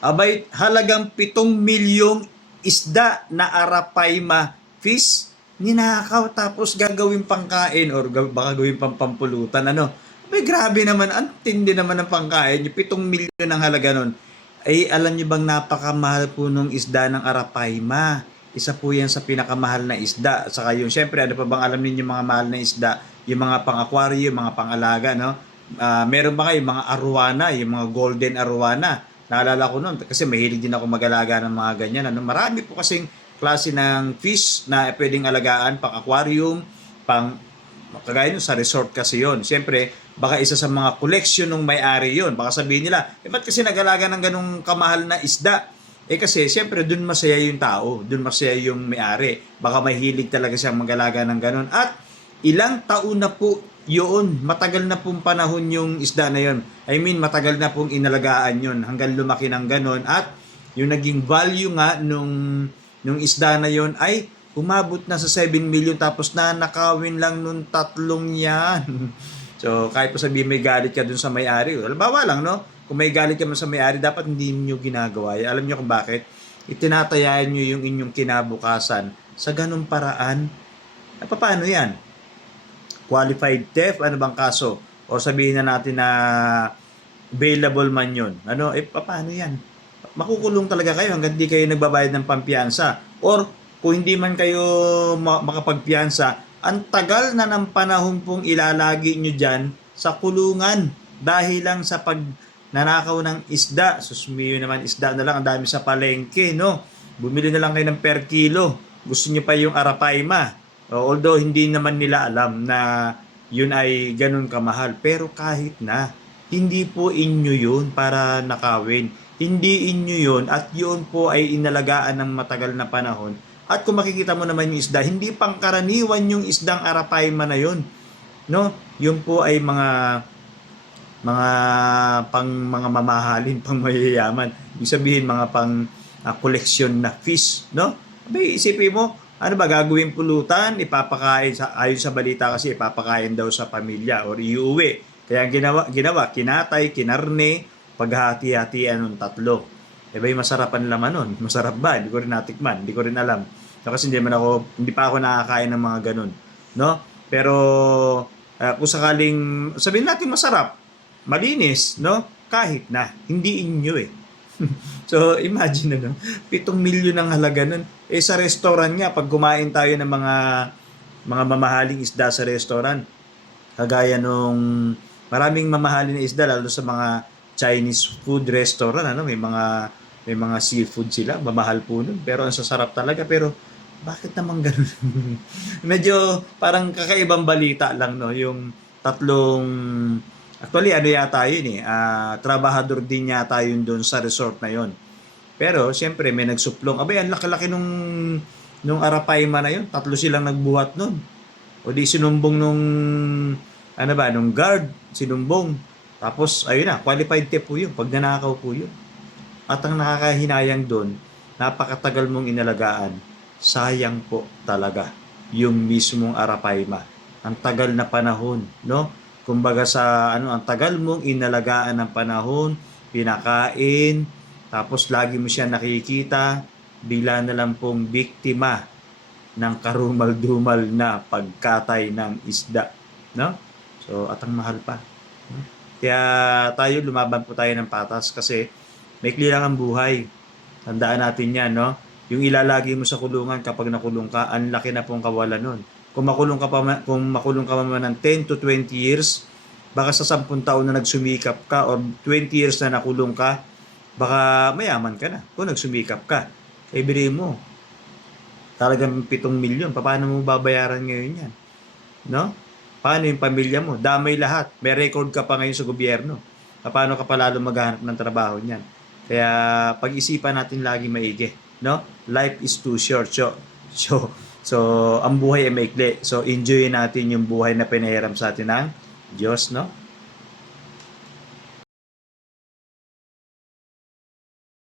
Abay, halagang 7 milyong isda na Arapaima fish, ninakaw tapos gagawin pangkain or baka gawin pang pampulutan. Ano? Abay, grabe naman. Ang tindi naman ng pangkain. Yung 7 milyon ang halaga nun. Ay, alam niyo bang napakamahal po nung isda ng Arapaima? Isa po yan sa pinakamahal na isda. Saka yung, syempre, ano pa bang alam ninyo mga mahal na isda? Yung mga pang-aquarium, mga pang-alaga, no? Meron ba kayo mga arwana, yung mga golden arwana? Naalala ko noon kasi mahilig din ako mag-alaga ng mga ganyan. Ano, marami po kasing klase ng fish na pwedeng alagaan, pang aquarium, pang kagaya nun, sa resort kasi yon. Siyempre, baka isa sa mga collection ng may-ari yon. Baka sabihin nila, ba't kasi nag-alaga ng ganung kamahal na isda? Kasi siyempre dun masaya yung tao, dun masaya yung may-ari. Baka mahilig talaga siyang mag-alaga ng ganun. At ilang taon na po yun, matagal na pong panahon yung isda na yun. I mean, matagal na pong inalagaan yun hanggang lumaki ng ganun. At yung naging value nga nung isda na yun ay umabot na sa 7 million tapos nanakawin lang nung tatlong yan. So, kahit po sabihin may galit ka dun sa may-ari. Halimbawa lang, no? Kung may galit ka man sa may-ari, dapat hindi niyo ginagawa. Alam niyo kung bakit? Itinatayayan niyo yung inyong kinabukasan sa ganung paraan. Paano yan? Qualified theft, ano bang kaso? O sabihin na natin na available man yun. Ano, paano yan? Makukulong talaga kayo hanggang di kayo nagbabayad ng pampiyansa. Or kung hindi man kayo makapagpiyansa, ang tagal na ng panahon pong ilalagi nyo dyan sa kulungan dahil lang sa nanakaw ng isda. Susmiyo naman, isda na lang, ang dami sa palengke, no? Bumili na lang kayo ng per kilo. Gusto nyo pa yung Arapaima. Although hindi naman nila alam na yun ay ganun kamahal. Pero kahit na, hindi po inyo yun para nakawin. Hindi inyo yun at yun po ay inalagaan ng matagal na panahon. At kung makikita mo naman yung isda, hindi pangkaraniwan yung isdang Arapaima na yun. No? Yun po ay mga mamahalin, pang mayayaman. Ibig sabihin mga pang koleksyon na fish, no? Abay, isipin mo, ano ba gagawin pulutan, ipapakain ayon sa balita kasi ipapakain daw sa pamilya or iuwi. Kaya ginawa, kinatay, kinarne, paghati-hatian ng tatlo. Ba'y masarap ang laman nun? Masarap ba? Hindi ko rin natikman, hindi ko rin alam. Kasi hindi pa ako nakakain ng mga ganun, no? Pero kung sakaling sabihin natin masarap, malinis, no? Kahit na, hindi inyo eh. So, imagine ano, 7 milyon ang halaga nun. Sa restaurant nga, pag kumain tayo ng mga mamahaling isda sa restaurant, kagaya nung maraming mamahalin na isda, lalo sa mga Chinese food restaurant, ano, may mga seafood sila, mamahal po nun. Pero ang sasarap talaga, pero bakit naman ganun? Medyo parang kakaibang balita lang, no, yung tatlong. Actually, ano yata yun eh, trabahador din yata yun doon sa resort na yun. Pero, siyempre, may nagsuplong. Abay, ang laki-laki nung Arapaima na yun. Tatlo silang nagbuhat nun. O di sinumbong nung guard, sinumbong. Tapos, ayun na, qualified theft po yun. Pag nanakaw po yun. At ang nakakahinayang doon, napakatagal mong inalagaan. Sayang po talaga yung mismong Arapaima. Ang tagal na panahon, no? Kumbaga ang tagal mong inalagaan ng panahon, pinakain, tapos lagi mo siya nakikita, bigla na lang pong biktima ng karumal-dumal na pagkatay ng isda, no? So, at ang mahal pa. No? Kaya tayo, lumaban po tayo ng patas kasi maikli lang ang buhay. Tandaan natin yan, no? Yung ilalagi mo sa kulungan kapag nakulong ka, ang laki na pong kawalan nun. Kung makulong ka pa man ng 10 to 20 years, baka sa 10 taon na nagsumikap ka or 20 years na nakulong ka, baka mayaman ka na kung nagsumikap ka. Ibigay mo, talagang 7 milyon, paano mo babayaran ngayon yan? No? Paano yung pamilya mo? Damay lahat. May record ka pa ngayon sa gobyerno. Paano ka pa lalo maghahanap ng trabaho niyan? Kaya pag-isipan natin lagi maigi. No? Life is too short. So, ang buhay ay maikli. So, enjoy natin yung buhay na pinahiram sa atin ng Diyos, no?